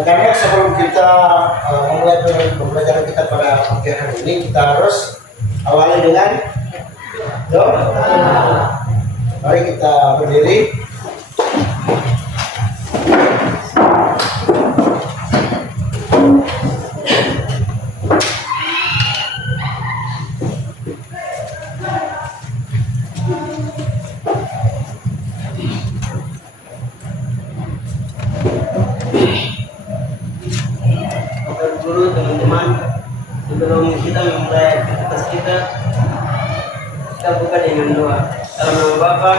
Makanya sebelum kita memulai pembelajaran kita pada pagi hari ini, kita harus awali dengan doa. Mari kita berdiri. Guru, teman-teman, sebelum kita memulai aktivitas kita buka dengan doa. Dalam nama Bapa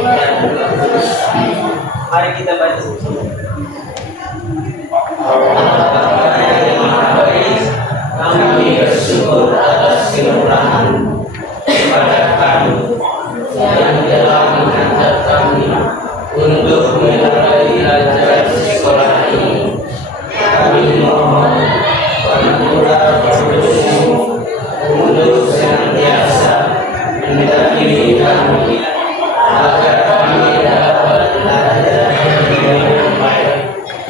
dan Yesus. Mari kita baca sama-sama. Kami bersyukur atas kemurahan kepada kami yang telah mengangkat kami untuk menyertai ajaran sekolah ini. Kami mohon Pengapura Kudus-Mu untuk senantiasa mendampingi kami agar kami dapat belajar dengan baik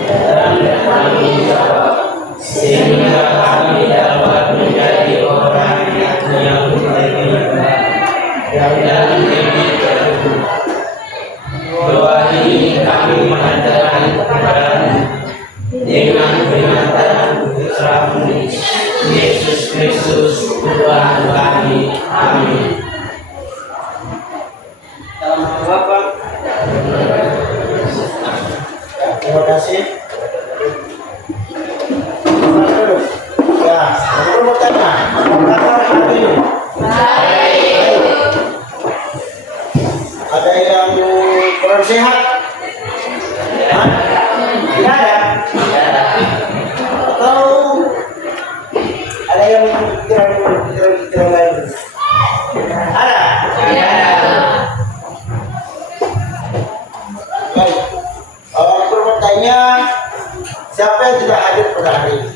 dan bertanggung jawab sehingga kami dapat menjadi orang yang lebih baik dan lebih berguna. Doa ini kami mengatakan kepadamu dengan pengantaran putra-Mu Yesus Kristus Tuhan kami. Amin. Dalam nama Bapa. Terima kasih. Ya, aku mau tanya, apa kabar hari ini? Baik. Ada yang kurang sehat? Hah? Tidak ada? Atau ada yang pikiran lain? Ada? Baik. Aku mau tanya, siapa yang tidak hadir pada hari ini?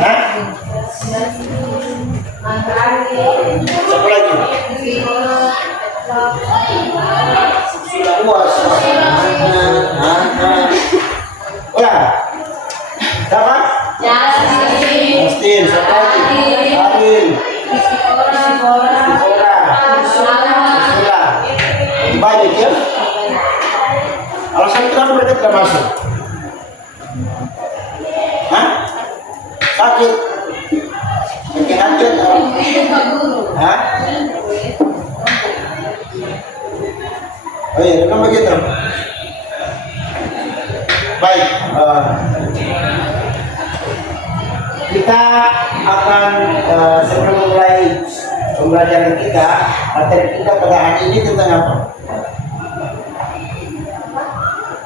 Hah? Siapa lagi? Puas. Ulang. Siapa? Justin. Siapa lagi? Amin. Sula. Banyak ya? Alasan kenapa mereka tidak masuk? Hah? Sakit? Mungkin sakit? Hah? Oh iya, kenapa begitu? Baik, kita akan sebelum mulai pembelajaran kita, materi kita pada hari ini tentang apa?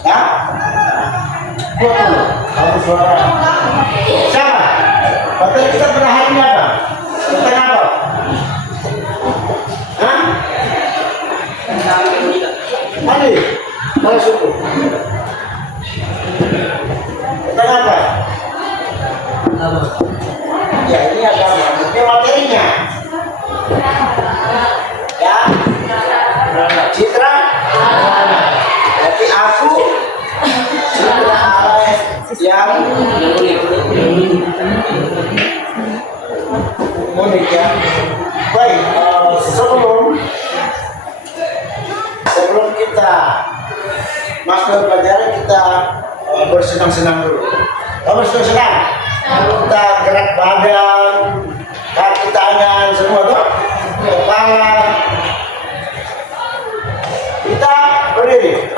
Ya? Buat dulu, kamu suara. Siapa? Materi kita pada hari ini apa? Tentang apa? Hah? Mari, mana suku? Tentang apa? Ya, ini agama. Ini materinya. Ya, citra. Berarti aku citra Allah yang unik ya. Baik, sebelum kita masuk ke pelajaran, kita bersenang-senang dulu. Kamu senang-senang? Kita gerak badan, kaki tangan, semua tuh, kepala. Kita berdiri.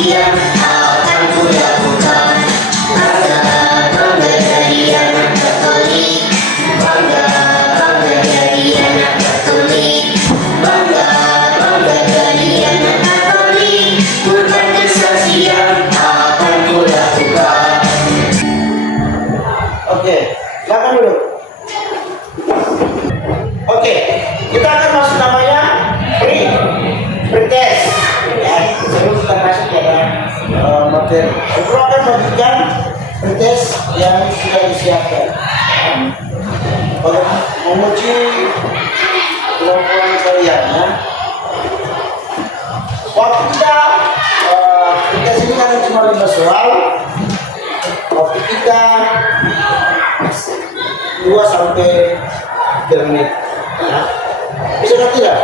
Yang akan ku lakukan yang sudah disiapkan. Kalau menguji kemampuan kalian, ya. Waktu kita sini kan cuma 5 soal. Waktu kita 2 sampai 3 menit. Ya. Bisa nggak tidak?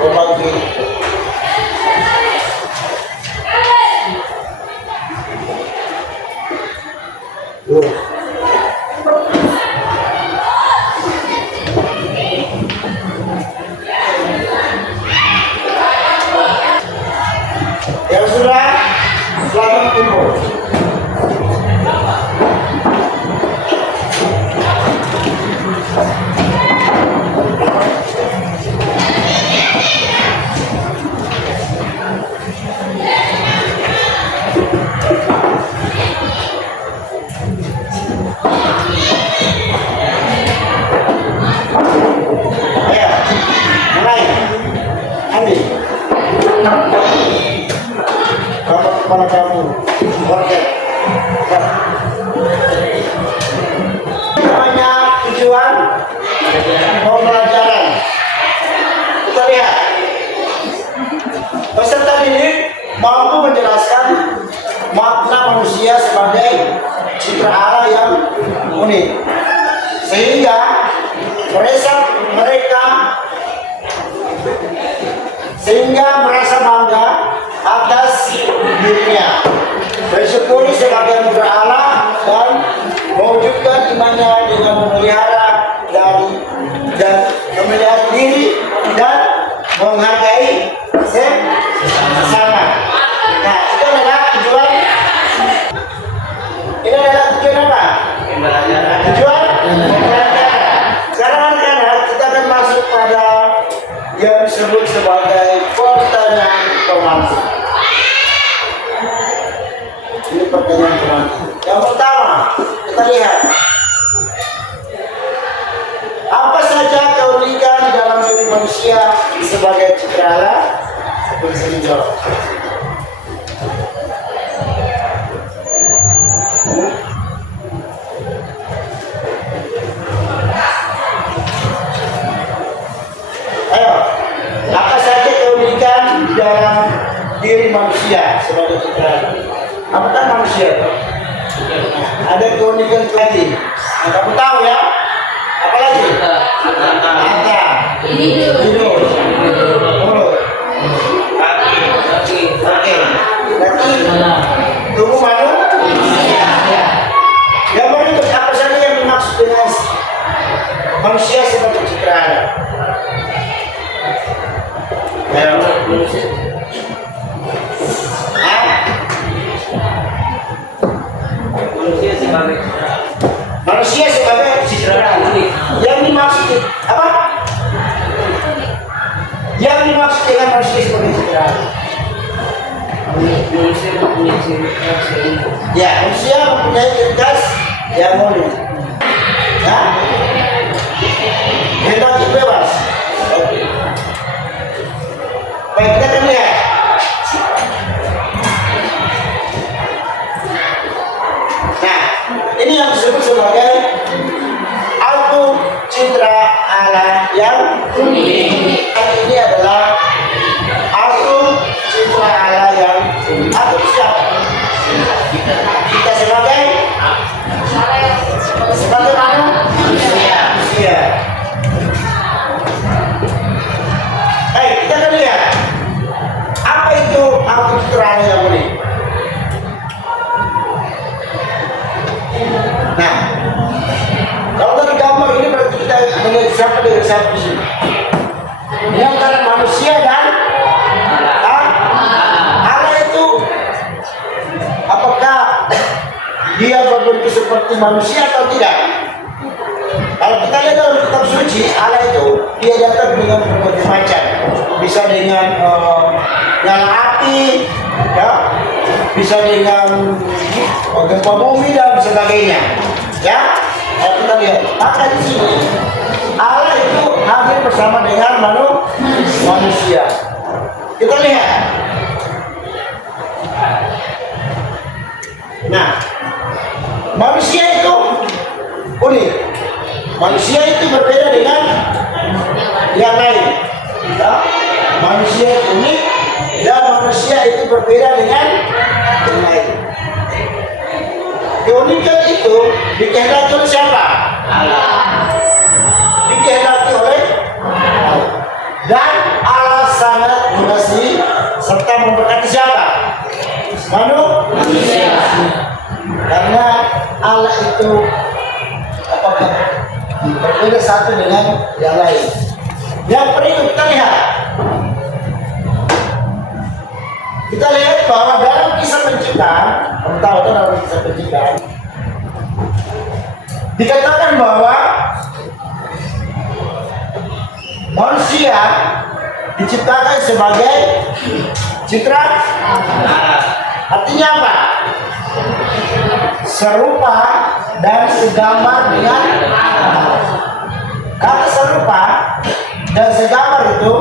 Berbagi. Yang sudah selamat kumpul. Ayo, mulai. Ambil. Kepala kamu, orket. Namanya tujuan pembelajaran. Kita lihat. Peserta didik mampu menjelaskan makna manusia sebagai citra Allah yang unik, sehingga mereka merasa bangga atas dirinya, bersyukuri sebagai anugerah Allah dan mewujudkan imannya dengan memelihara diri dan menghargai sesama. Nah, itu adalah tujuan. Ini adalah tujuan apa? Tujuan pembelajaran. Sekarang anak-anak kita akan masuk pada yang disebut sebagai pertanyaan pemantik. Ini pertanyaan pemantik. Yang pertama, kita lihat. Apa saja keunikan di dalam diri manusia sebagai citra Allah? Bisa dijawab. Ayo, apa saja keunikan di dalam diri manusia sebagai citra Allah? Apakah manusia itu? Ada keunikan lagi. Nah, kamu tahu ya? Apa lagi? Mata, hidung, mulut, kaki, tubuh manusia. Yang berikut apa saja yang dimaksud dengan manusia sebagai citra Allah? Manusia sebagai citra Allah. Yang dimaksud apa? Yang dimaksud dengan manusia sebagai citra Allah. Manusia mempunyai ciri khas yang unik. Ya, manusia mempunyai ciri khas yang unik. Ya, kehendaki bebas. Oke. Baik, kita akan lihat. Nah, ini yang disebut sebagai aku citra Allah yang unik. Ini adalah aku citra Allah yang unik. Aku siapa? Kita sebagai mana? Manusia. Baik, kita akan lihat. Apa itu aku citra Allah yang unik? Nah, kalau dari gambar ini berarti kita melihat siapa dengan siapa di sini. Ini antara manusia dan Allah itu, apakah dia berbentuk seperti manusia atau tidak? Kalau kita lihat dalam kitab suci, Allah itu dia datang dengan berbagai macam, bisa dengan nyala api, ya, bisa dengan gempa bumi dan sebagainya. Ya, kalau kita lihat, maka di sini Allah itu hadir bersama dengan manusia. Kita lihat. Nah, Manusia itu unik. Manusia itu berbeda dengan yang lain. Ya. Manusia unik dan manusia itu berbeda dengan yang lain. Keunikan itu dikehendaki oleh siapa? Allah. Dikehendaki oleh Allah. Dan Allah sangat mengasihi serta memberkati siapa? Manusia. Karena Allah itu apakah berbeda satu dengan yang lain. Yang berikut kita lihat. Kita lihat bahwa dalam kisah penciptaan, kamu tahu itu dalam kisah penciptaan, dikatakan bahwa manusia diciptakan sebagai citra. Artinya apa? Serupa dan segambar dengan Allah. Kata serupa dan segambar itu,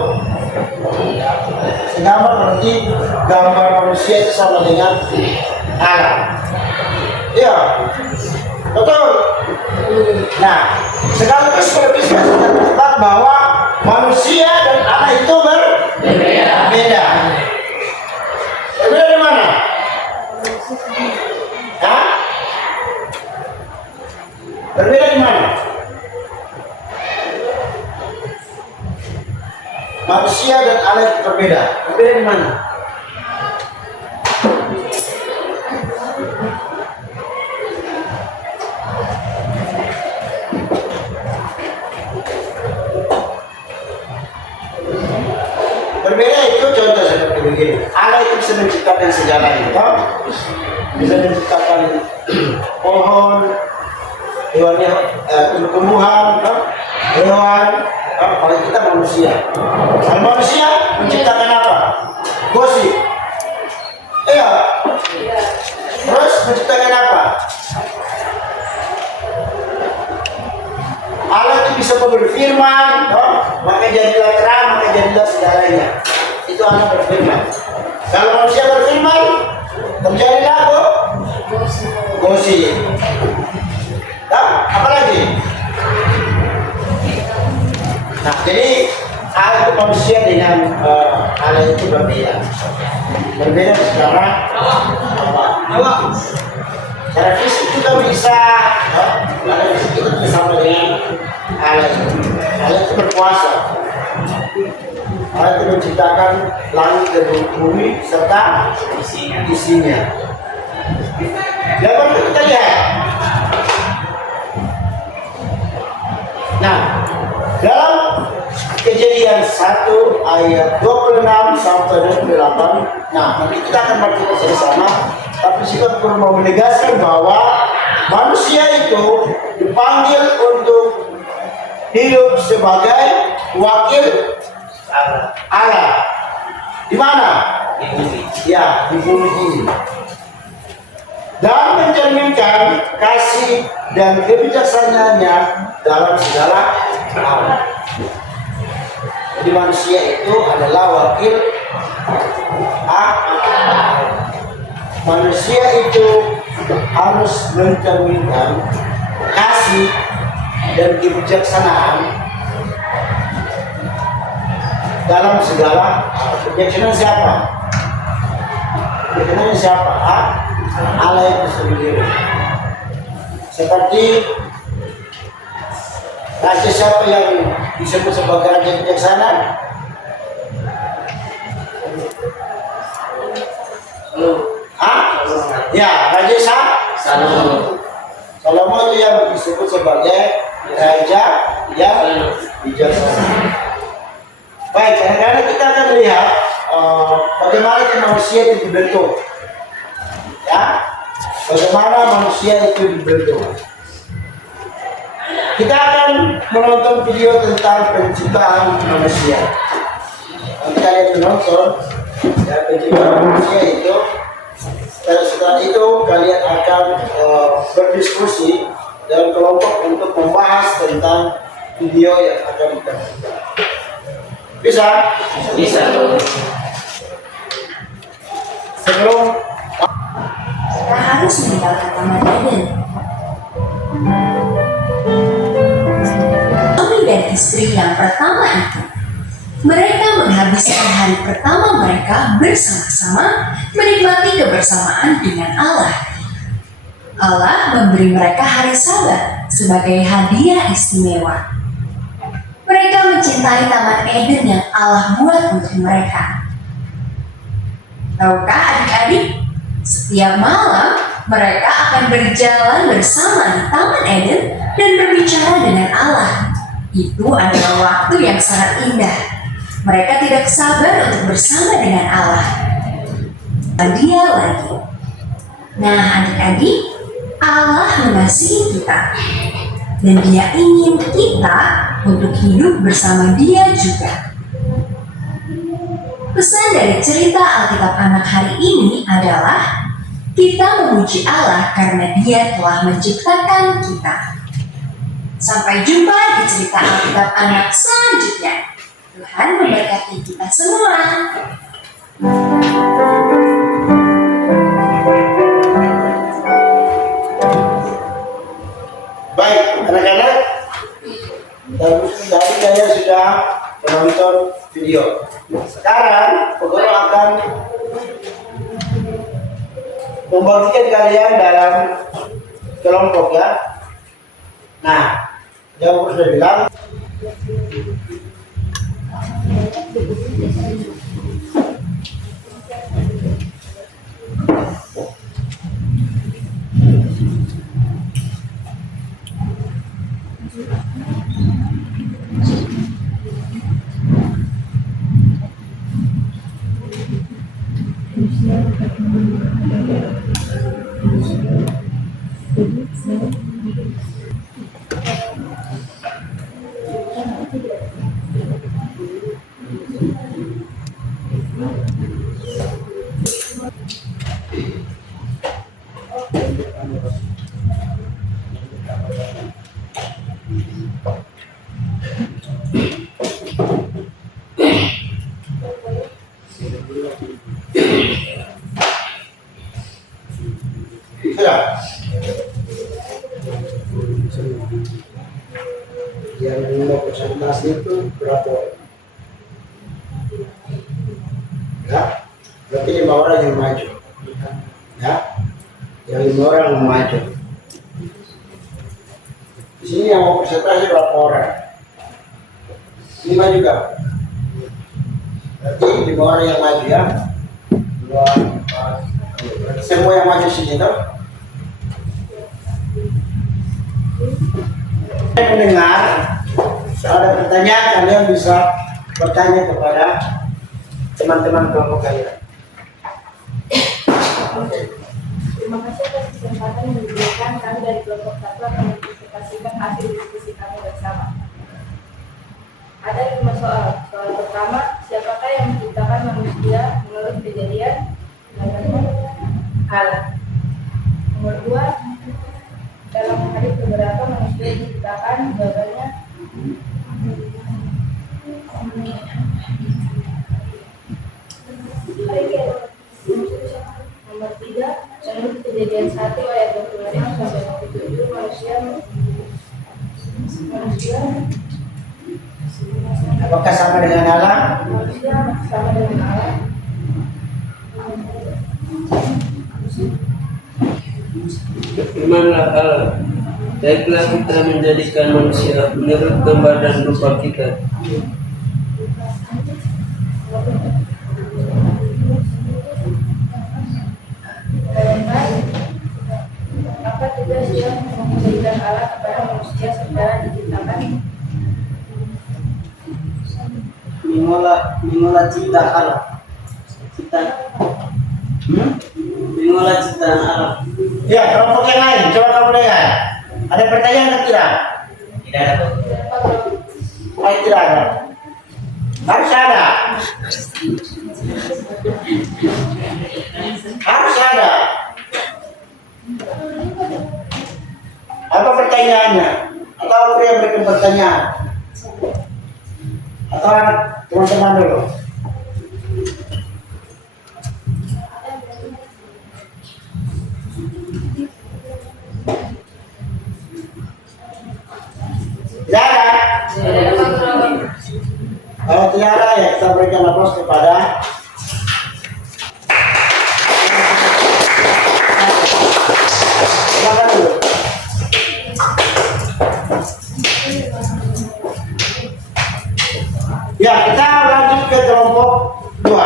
segambar berarti gambar manusia itu sama dengan Allah. Iya, betul. Nah, sekaligus bisa kita bahwa manusia dan Allah itu berbeda. Berbeda di mana? Hah? Berbeda di mana? Manusia dan Allah itu berbeda. Berbeda di mana? Berbeda itu contoh seperti begini. Allah itu bisa menciptakan segalanya, toh? Bisa menciptakan pohon, tumbuh-tumbuhan, hewan, kalau kita manusia. Kalau manusia menciptakan apa? Gosip. Iya. Terus menciptakan apa? Allah itu bisa berfirman, maka jadilah terang, maka jadilah segalanya. Itu Allah berfirman. Kalau manusia berfirman, terjadilah apa? Gosip. Apa lagi? Nah, jadi Allah itu manusia dengan Allah itu berbeda. Berbeda secara apa? Cara fisik juga bisa, cara fisik itu bisa sama dengan Allah itu. Allah itu berkuasa. Allah itu menciptakan langit dan bumi serta isinya. Yang perlu kita lihat. Nah, dalam Kejadian 1 ayat 26 sampai 28. Nah, nanti kita akan baca bersama. Tapi kita perlu mau menegaskan bahwa manusia itu dipanggil untuk hidup sebagai wakil Allah. Di mana? Di bumi. Ya, di bumi ini. Dan mencerminkan kasih dan kebijaksanaannya dalam segala hal. Jadi manusia itu adalah wakil Allah. Manusia itu harus mencerminkan kasih dan kebijaksanaan dalam segala hal. Kebijaksanaan siapa? Kebijaksanaan siapa? Allah itu sendiri. Seperti raja siapa yang disebut sebagai raja bijaksana? Ya, Raja Salomo. Salomo itu yang disebut sebagai raja yang bijaksana. Baik, karena kita akan lihat bagaimana manusia itu dibentuk. Ya, bagaimana manusia itu dibentuk. Kita akan menonton video tentang penciptaan manusia. Nanti kalian menonton ya, penciptaan manusia itu. Setelah itu kalian akan berdiskusi dalam kelompok untuk membahas tentang video yang akan kita tonton. Bisa? Bisa. Kita harus meninggalkan Ramadan Suami dan istri yang pertama itu, mereka menghabiskan hari pertama mereka bersama-sama menikmati kebersamaan dengan Allah. Allah memberi mereka hari Sabat sebagai hadiah istimewa. Mereka mencintai Taman Eden yang Allah buat untuk mereka. Tahukah adik-adik, setiap malam mereka akan berjalan bersama di Taman Eden dan berbicara dengan Allah. Itu adalah waktu yang sangat indah. Mereka tidak sabar untuk bersama dengan Allah. Dan Dia lagi. Nah adik-adik, Allah mengasihi kita. Dan Dia ingin kita untuk hidup bersama Dia juga. Pesan dari cerita Alkitab Anak hari ini adalah kita memuji Allah karena Dia telah menciptakan kita. Sampai jumpa di cerita Alkitab Anak selanjutnya. Tuhan memberkati kita semua. Baik, anak-anak, dari saya sudah menonton video. Sekarang, guru akan membagikan kalian dalam kelompok ya. Nah, yang sudah bilang. Sudah. Yang mau presentasi itu berapa? Ya, berarti 5 orang yang maju. Ya, yang 5 orang yang maju. Di sini yang mau presentasi berapa orang? 5 juga. Berarti 5 orang yang maju ya. 2, 4, berarti semua yang maju sini tuh. Mendengar, kalau ada pertanyaan kalian bisa bertanya kepada teman-teman kelompok kalian. Terima kasih atas kesempatan yang diberikan. Kami dari kelompok 1 akan mempresentasikan hasil diskusi kami bersama. Ada 5 soal. Soal pertama, siapakah yang menciptakan manusia menurut Kejadian? Jawabannya Allah. Nomor 2, dalam hari keberapa manusia diciptakan? Jawabannya nomor 3, menurut Kejadian 1 ayat 25 sampai 27 manusia Apakah sama dengan Allah? sama dengan Allah. Firmanlah Allah, baiklah kita menjadikan manusia menurut gambar dan rupa kita. Apa tugas yang memberikan Allah kepada manusia secara diciptakan? Mengolah cipta Allah. Mengolah ciptaan Allah. Ya, kelompok yang lain, coba kamu dengar. Ada pertanyaan atau tidak? Tidak ada. Oh, tidak ada. Harus ada. Harus ada. Apa pertanyaannya? Atau aku yang berikan pertanyaan? Atau teman-teman dulu? Kalau tidak ada ya kita berikan aplaus kepada silakan dulu. Ya, kita lanjut ke kelompok 2.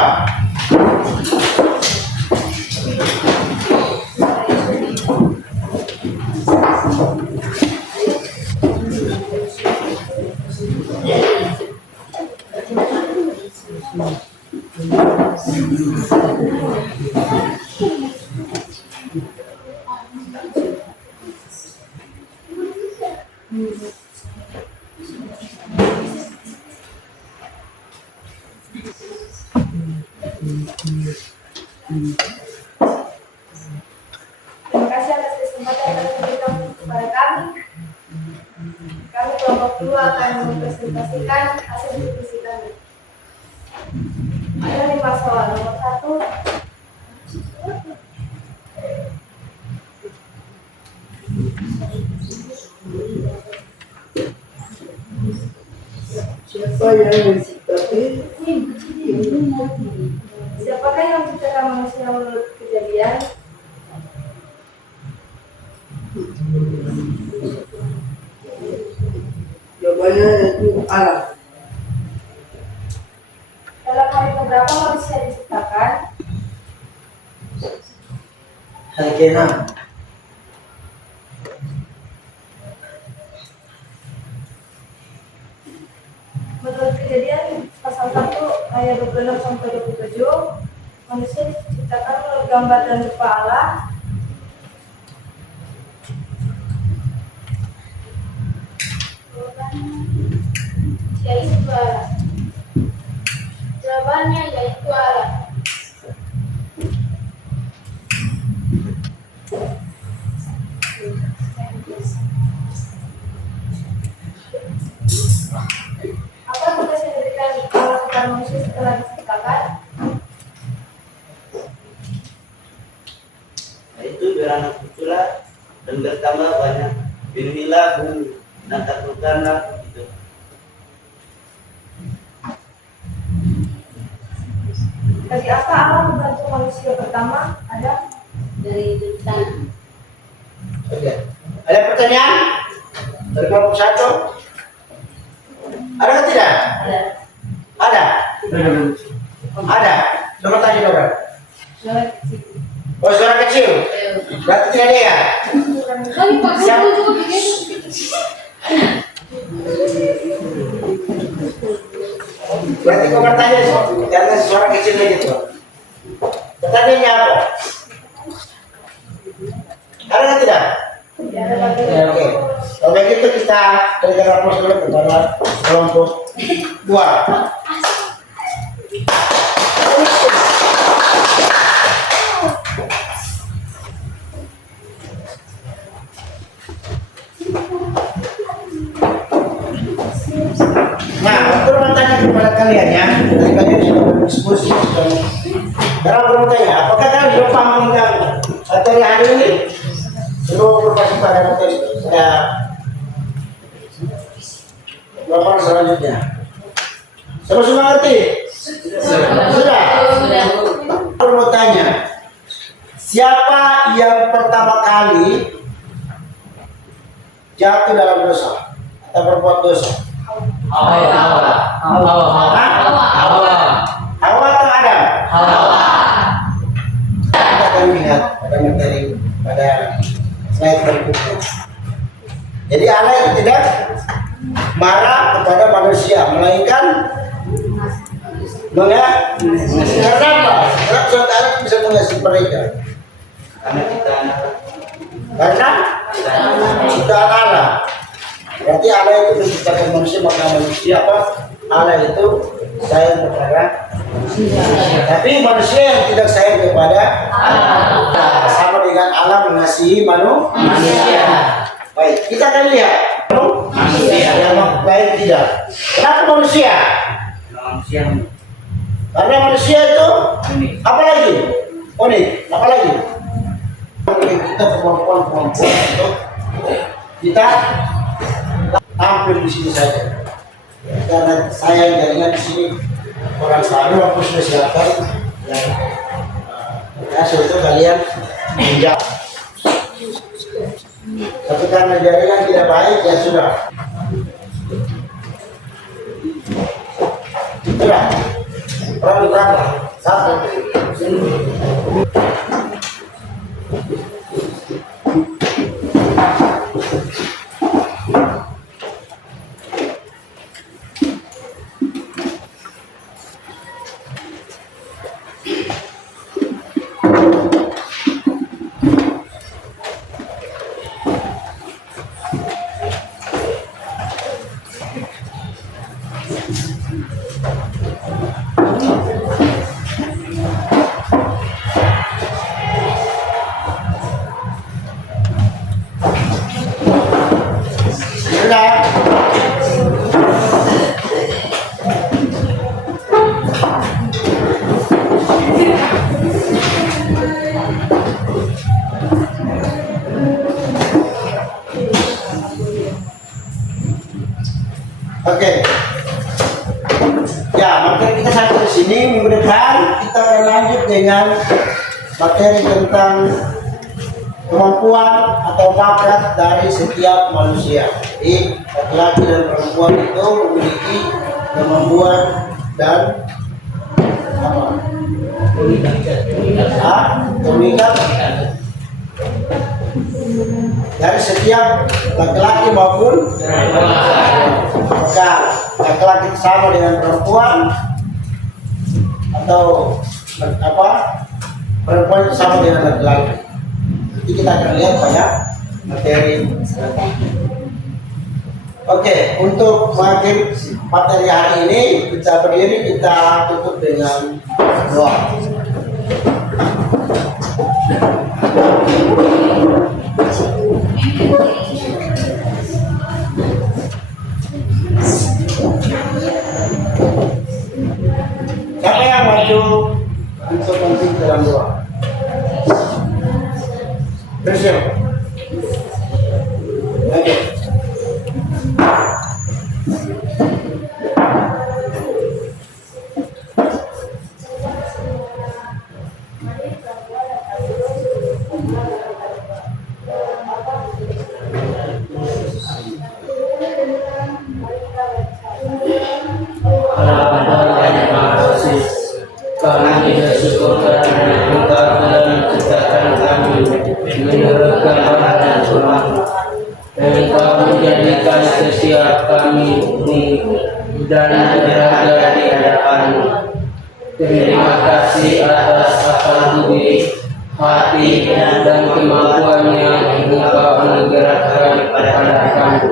Terima kasih atas kesempatan yang diberikan kepada kami. Kami kelompok 2 akan mempresentasikan hasil diskusi kami. Ada 5 soal. Nomor 1. Siapa yang menciptakan? Siapakah yang menciptakan manusia menurut Kejadian? Jawabannya itu Allah. Dalam hari keberapa manusia diciptakan? Hari ke-6. Menurut Kejadian pasal 1 ayat 26 sampai 27, manusia diciptakan menurut gambar dan rupa Allah. Yaitu Allah. Jawabannya yaitu Allah. Apa tugas yang diberikan Allah kepada manusia setelah diciptakan? Yaitu beranak cuculah dan bertambah banyak. Penuhilah bumi dan taklukkanlah itu. Dari apa Allah membantu manusia pertama? Ada dari tanah. Oke. Ada pertanyaan dari kelompok 1? Ada atau tidak? Ada. Ada. Coba tanya dong. Oh, suara kecil. Berarti tidak ada ya? Siap. Berarti kau bertanya karena suara kecilnya gitu. Pertanyaannya apa? Ada atau tidak? Oke. Kalau begitu kita berikan aplaus dulu kepada kelompok 2. Nah, untuk bertanya kepada kalian ya, dari kalian sudah berdiskusi sekarang bertanya, apakah kalian sudah paham tentang materi hari ini? Sebelum berpasang pada materi pada laporan selanjutnya. Semua ngerti? Sudah. Aku mau tanya, siapa yang pertama kali jatuh dalam dosa atau berbuat dosa? Hawa atau Adam? Kita akan lihat pada materi pada slide berikutnya. Jadi Allah itu tidak marah kepada manusia, melainkan mengasihi. Kenapa? Karena saudara bisa mengasihi mereka. Karena ciptaan Allah. Berarti Allah itu menciptakan manusia, maka manusia apa? Allah itu sayang kepada manusia. Tapi manusia yang tidak sayang kepada Allah sama dengan Allah mengasihi manusia. Baik, kita akan lihat manusia yang lain tidak. Kenapa manusia? Karena manusia itu apa lagi? Unik, apa lagi? Kita kemampuan untuk kita tampil di sini saja. Karena saya jaringan di sini orang selalu aku sudah siapkan yang hasil itu kalian menjawab. Tapi karena jaringan tidak baik ya sudah. Sudah. Berapa? Satu. Sudah. Oke. Ya, materi kita sampai di sini. Minggu depan kita akan lanjut dengan materi tentang kemampuan atau bakat dari setiap manusia. Jadi laki-laki dan perempuan itu memiliki kemampuan dan apa? Komunitas dari setiap laki-laki maupun maka laki-laki sama dengan perempuan atau apa? Perempuan itu sama dengan laki-laki. Nanti kita akan lihat banyak materi. Oke, untuk materi hari ini kita berdiri, kita tutup dengan doa. Siapa yang maju untuk memimpin dalam doa? Bersiap. Oke. Kami bersyukur karena Engkau telah menciptakan kami menurut gambar dan rupa. Engkau menjadikan setiap kami unik dan berharga di hadapan-Mu. Terima kasih atas akal budi, hati, dan kemampuan yang Engkau anugerahkan kepada kami.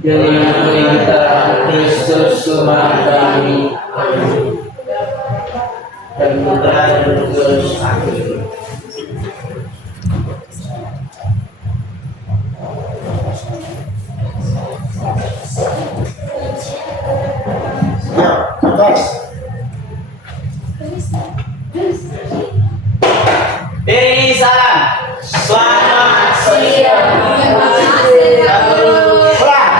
Dengan perintah Kristus Tuhan kami. Amin. Dan mudah terus akhir. Ya, atas. Beri salam. Selamat siang. Pulang.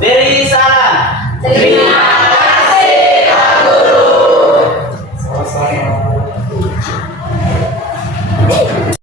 Beri salam. Terima